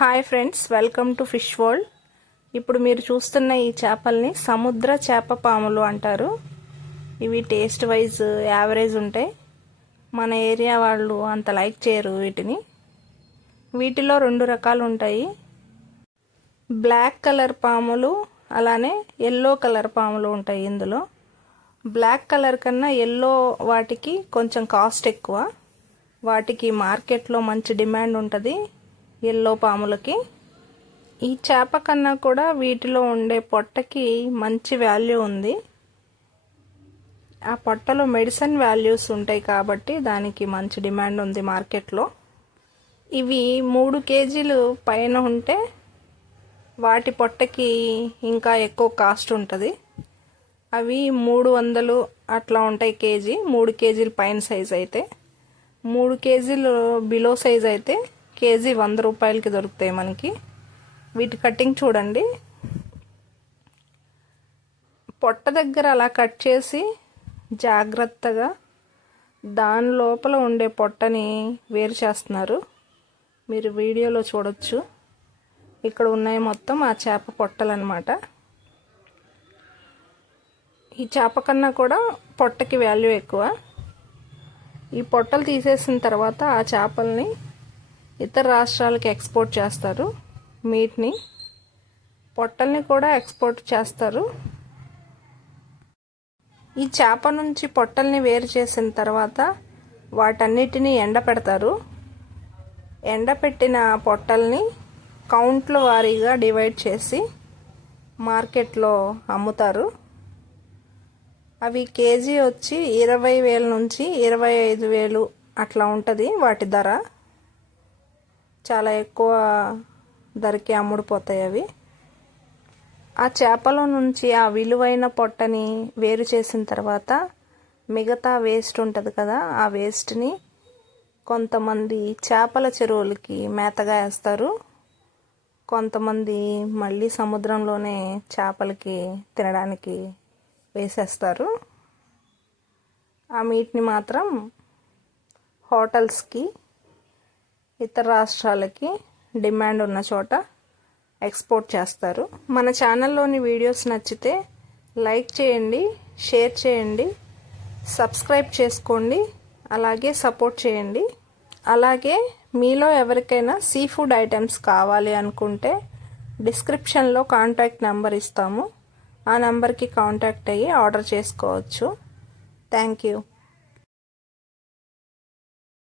Hi friends, welcome to fish world. ఇప్పుడు మీరు చూస్తున్న ఈ చేపల్ని సముద్ర చేప పాములు అంటారు. ఇవి టేస్ట్ వైజ్ యావరేజ్ ఉంటాయి. మన ఏరియా వాళ్ళు అంత లైక్ చేయరు వీటిని. వీటిలో 2 రకాలు ఉంటాయి. బ్లాక్ కలర్ పాములు, అలానే ఎల్లో కలర్ పాములు ఉంటాయి. ఇందులో బ్లాక్ కలర్ కన్నా ఎల్లో వాటికి కొంచెం కాస్ట్ ఎక్కువ. వాటికి మార్కెట్లో మంచి డిమాండ్ ఉంటుంది. ఎల్లో పాములకి ఈ చేప కన్నా కూడా వీటిలో ఉండే పొట్టకి మంచి వాల్యూ ఉంది. ఆ పొట్టలో మెడిసిన్ వాల్యూస్ ఉంటాయి కాబట్టి దానికి మంచి డిమాండ్ ఉంది మార్కెట్లో. ఇవి 3 కేజీలు పైన ఉంటే వాటి పొట్టకి ఇంకా ఎక్కువ కాస్ట్ ఉంటుంది. అవి 300 అట్లా ఉంటాయి కేజీ. 3 కేజీలు పైన సైజ్ అయితే. 3 కేజీలు బిలో సైజ్ అయితే కేజీ 100 రూపాయలకి దొరుకుతాయి మనకి. వీటి కటింగ్ చూడండి. పొట్ట దగ్గర అలా కట్ చేసి జాగ్రత్తగా దాని లోపల ఉండే పొట్టని వేరు చేస్తున్నారు. మీరు వీడియోలో చూడొచ్చు. ఇక్కడ ఉన్నాయి మొత్తం ఆ చేప పొట్టలు అన్నమాట. ఈ చేప కన్నా కూడా పొట్టకి వాల్యూ ఎక్కువ. ఈ పొట్టలు తీసేసిన తర్వాత ఆ చేపల్ని ఇతర రాష్ట్రాలకి ఎక్స్పోర్ట్ చేస్తారు. మీట్ని, పొట్టల్ని కూడా ఎక్స్పోర్ట్ చేస్తారు. ఈ చేప నుంచి పొట్టల్ని వేరు చేసిన తర్వాత వాటన్నిటిని ఎండపెడతారు. ఎండపెట్టిన పొట్టల్ని కౌంట్ల వారీగా డివైడ్ చేసి మార్కెట్లో అమ్ముతారు. అవి కేజీ వచ్చి 20,000 నుంచి 25,000 అట్లా ఉంటుంది వాటి ధర. చాలా ఎక్కువ ధరకి అమ్ముడుపోతాయి అవి. ఆ చేపల నుంచి ఆ విలువైన పొట్టని వేరు చేసిన తర్వాత మిగతా వేస్ట్ ఉంటుంది కదా, ఆ వేస్ట్ని కొంతమంది చేపల చెరువులకి మేతగా వేస్తారు. కొంతమంది మళ్ళీ సముద్రంలోనే చేపలకి తినడానికి వేసేస్తారు. ఆ మీట్ని మాత్రం హోటల్స్కి, ఇతర రాష్ట్రాలకి డిమాండ్ ఉన్న చోట ఎక్స్పోర్ట్ చేస్తారు. మన ఛానల్లోని వీడియోస్ నచ్చితే లైక్ చేయండి, షేర్ చేయండి, సబ్స్క్రైబ్ చేసుకోండి, అలాగే సపోర్ట్ చేయండి. అలాగే మీలో ఎవరికైనా సీ ఫుడ్ ఐటమ్స్ కావాలి అనుకుంటే డిస్క్రిప్షన్లో కాంటాక్ట్ నెంబర్ ఇస్తాము. ఆ నెంబర్కి కాంటాక్ట్ అయ్యి ఆర్డర్ చేసుకోవచ్చు. Thank you.